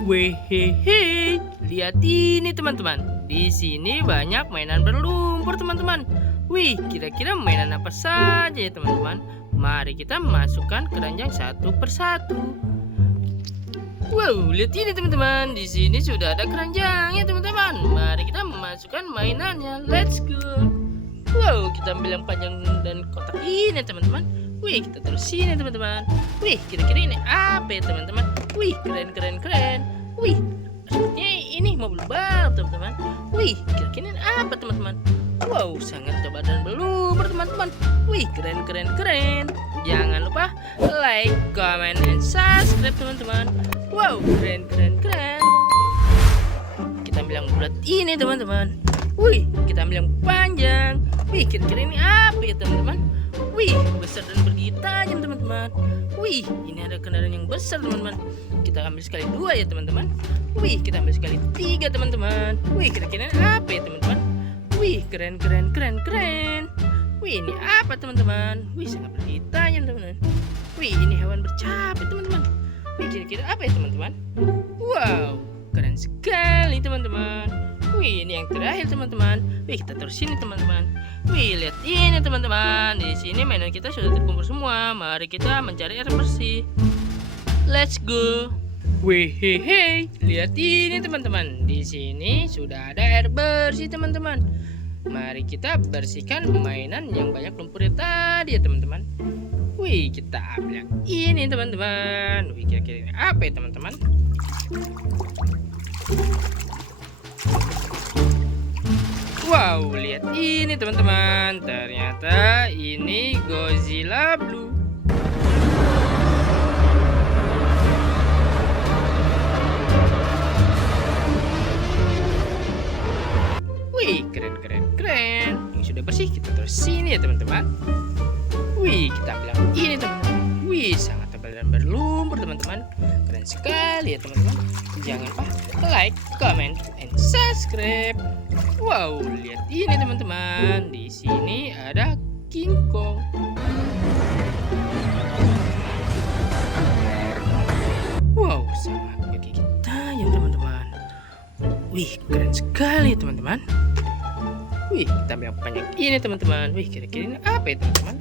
Wehehe, lihat ini teman-teman. Di sini banyak mainan berlumpur teman-teman. Wih, kira-kira mainan apa saja ya teman-teman? Mari kita masukkan keranjang satu persatu. Wow, lihat ini teman-teman. Di sini sudah ada keranjangnya teman-teman. Mari kita masukkan mainannya. Let's go. Wow, kita ambil yang panjang dan kotak ini teman-teman. Wih, kita terus sini teman-teman. Wih, kira-kira ini apa ya teman-teman? Wih, keren. Wih, sepertinya ini mobil balap teman-teman. Wih, kira-kira ini apa teman-teman? Wow, sangat tebal dan berlumpur teman-teman. Wih, keren. Jangan lupa like, comment, and subscribe teman-teman. Wow, keren. Kita ambil yang bulat ini teman-teman. Wih, kita ambil yang panjang. Wih, kira-kira ini apa ya teman-teman? Wih, besar dan bergigi tajam teman-teman. Wih, ini ada kendaraan yang besar teman-teman. Kita ambil sekali 2 ya teman-teman. Wih, kita ambil sekali 3 teman-teman. Wih, kira-kira ini apa ya teman-teman? Wih, keren. Wih, ini apa teman-teman? Wih, sangat bergigi tajam teman-teman. Wih, ini hewan bercapit teman-teman. Wih, kira-kira apa ya teman-teman? Wow, keren sekali teman-teman. Wih, ini yang terakhir teman-teman. Wih, kita terus sini teman-teman. Wih, lihat ini teman-teman. Di sini mainan kita sudah terkumpul semua. Mari kita mencari air bersih. Let's go. Wih, lihat ini teman-teman. Di sini sudah ada air bersih teman-teman. Mari kita bersihkan mainan yang banyak lumpurnya tadi ya teman-teman. Wih, kita ambil yang ini teman-teman. Wih, kira-kira ini apa ya teman-teman? Wow, lihat ini teman-teman. Ternyata ini Godzilla Blue. Wih, keren. Yang sudah bersih kita terus sini ya teman-teman. Wih, kita ambil yang ini teman-teman. Wih, sangat tebal dan berlumpur teman-teman. Keren sekali ya teman-teman. Jangan lupa like, comment, and subscribe. Wow, lihat ini teman-teman. Di sini ada King Kong. Wow, sangat bergigi tajam teman-teman. Wih, keren sekali teman-teman. Wih, kita ambil yang panjang ini teman-teman. Wih, kira-kira ini apa ya teman-teman?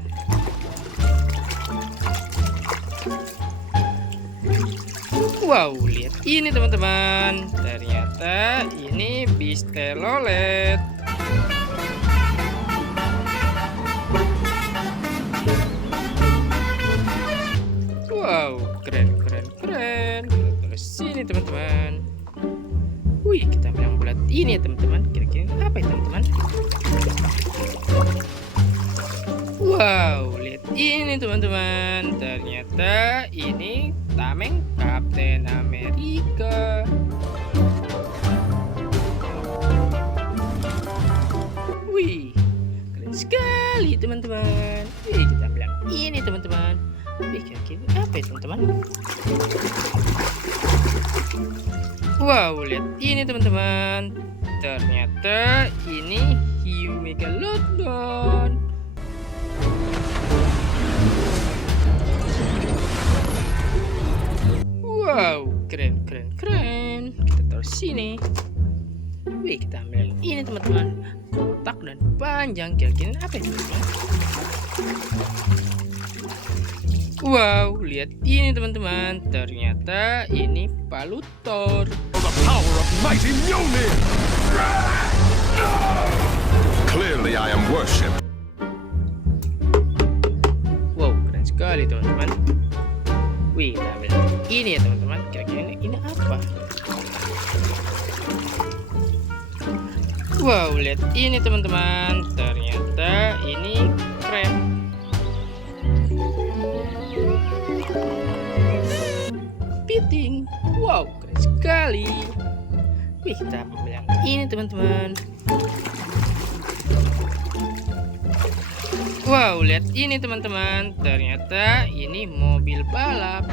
Wow, lihat ini teman-teman. Ternyata ini Bistelolet. Wow, keren. Kita terus sini teman-teman. Wih, kita ambil yang bulat ini ya teman-teman. Kira-kira ini apa ya teman-teman? Wow, lihat ini teman-teman. Ternyata ini tameng Kapten Amerika. Wih, keren sekali teman-teman. Wih, kita ambil yang ini teman-teman. Wih, kira-kira apa ya teman-teman? Wow, lihat ini teman-teman. Ternyata ini Hiu Megalodon. Wow, keren. Kita taruh sini. Wih, kita ambil ini teman-teman. Kotak dan panjang. Kira-kira apa ya teman-teman? Wow, lihat ini teman-teman. Ternyata ini Palutor. The power of mighty Mjolnir! Clearly I am worshipped. Wow, keren sekali teman-teman. Wih, kita ambil ini ya teman-teman. Kira-kira ini apa? Wow, lihat ini teman-teman. Ternyata ini krem. Piting. Wow, keren sekali. Wih, kita ambil yang ini teman-teman. Wow, lihat ini teman-teman. Ternyata ini mobil balap.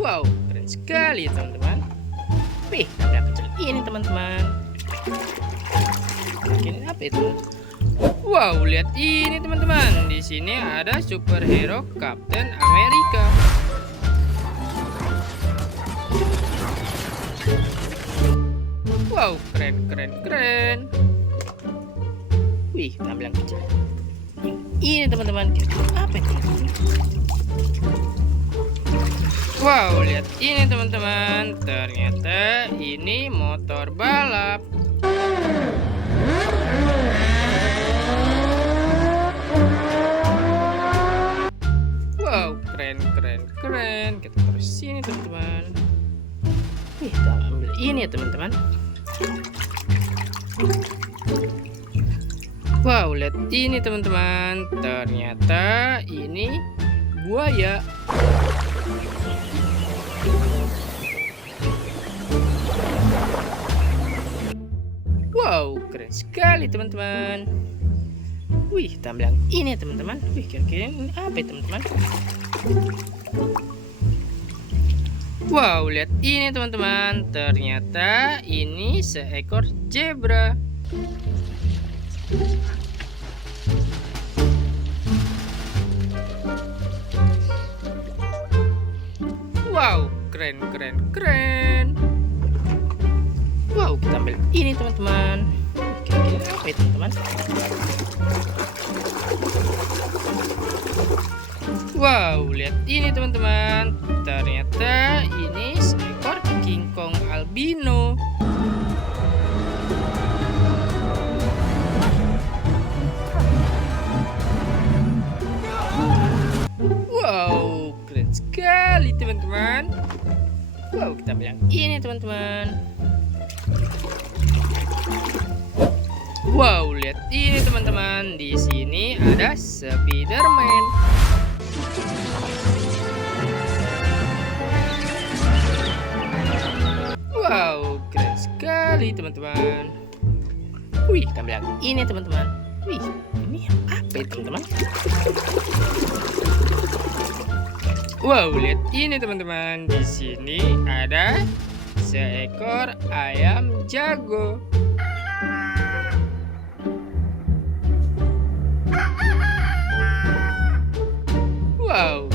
Wow, keren sekali ya teman-teman. Wih, ada kecil ini teman-teman. Ini apa itu? Wow, lihat ini teman-teman. Di sini ada superhero Captain America. Wow, keren. Wih, tampilan kecil. Ini teman-teman, apa itu? Wow, lihat ini teman-teman. Ternyata ini motor balap. Wow, keren. Kita terus sini teman-teman. Wih, kita ambil ini ya teman-teman. Wow, lihat ini teman-teman. Ternyata ini buaya. Wow, keren sekali teman-teman. Wih, tampilan ini teman-teman. Wih, kira-kira ini apa ya teman-teman? Wow, lihat ini teman-teman. Ternyata ini seekor zebra. Wow, keren. Wow, kita ambil ini teman-teman. Kira-kira apa ya teman-teman? Wow, lihat ini teman-teman. Ternyata ini seekor King Kong albino. Wow, keren sekali teman-teman. Wow, kita ambil yang ini teman-teman. Wow, lihat ini teman-teman. Di sini ada Spiderman. Wow, keren sekali teman-teman. Wih, kita ambil yang ini teman-teman. Wih, ini apa ya teman-teman? Wow, lihat ini teman-teman. Di sini ada seekor ayam jago. Wow,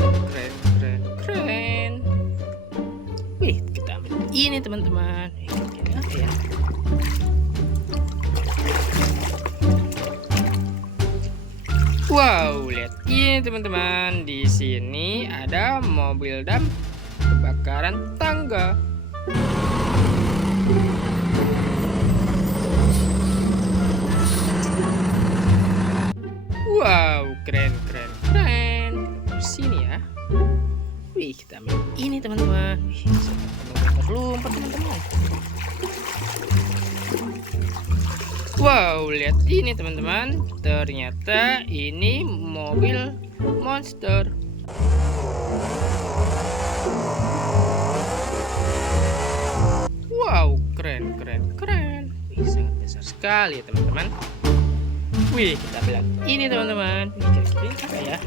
keren. Wih, kita ambil ini teman-teman. Ini apa ya? Wow, lihat ini teman-teman. Di sini ada mobil dam kebakaran tangga. Wow, keren. Sini ya. Wih, kita ambil ini teman-teman. Wih, lompat teman-teman. Wow, lihat ini teman-teman. Ternyata ini mobil monster. Wow, keren. Wih, sangat besar sekali ya teman-teman. Wih, kita bilang ini teman-teman. Ini kira-kira apa ya?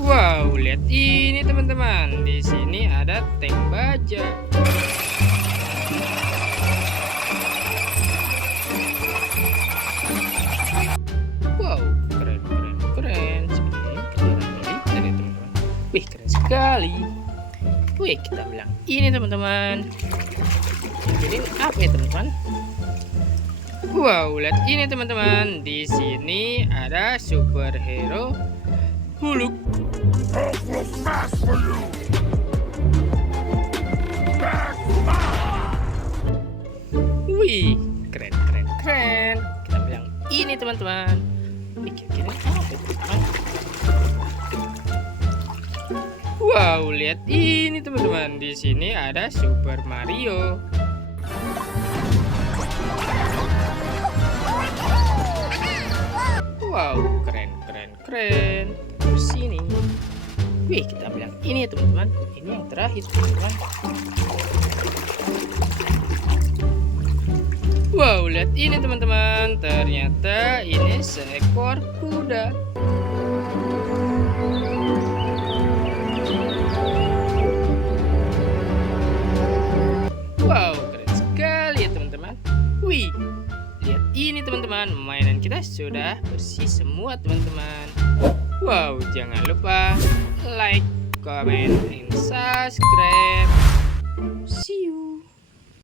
Wow, lihat ini teman-teman. Di sini ada tank baja. Wow, keren. Seperti kendaraan militer ya teman-teman. Wih, keren sekali. Wih, kita bilang ini teman-teman. Ini apa ya teman-teman? Wow, lihat ini teman-teman. Di sini ada superhero Hulk. Wih, keren. Kita bilang ini teman-teman. Kira-kira apa itu teman? Wow, lihat ini teman-teman. Di sini ada Super Mario. Wow, keren. Terus sini. Wih, kita ambil yang ini ya teman-teman. Ini yang terakhir teman-teman. Wow, lihat ini teman-teman. Ternyata ini seekor kuda. Wow, keren sekali ya teman-teman. Wih, teman-teman, mainan kita sudah bersih semua teman-teman. Wow, jangan lupa like, comment, and subscribe. See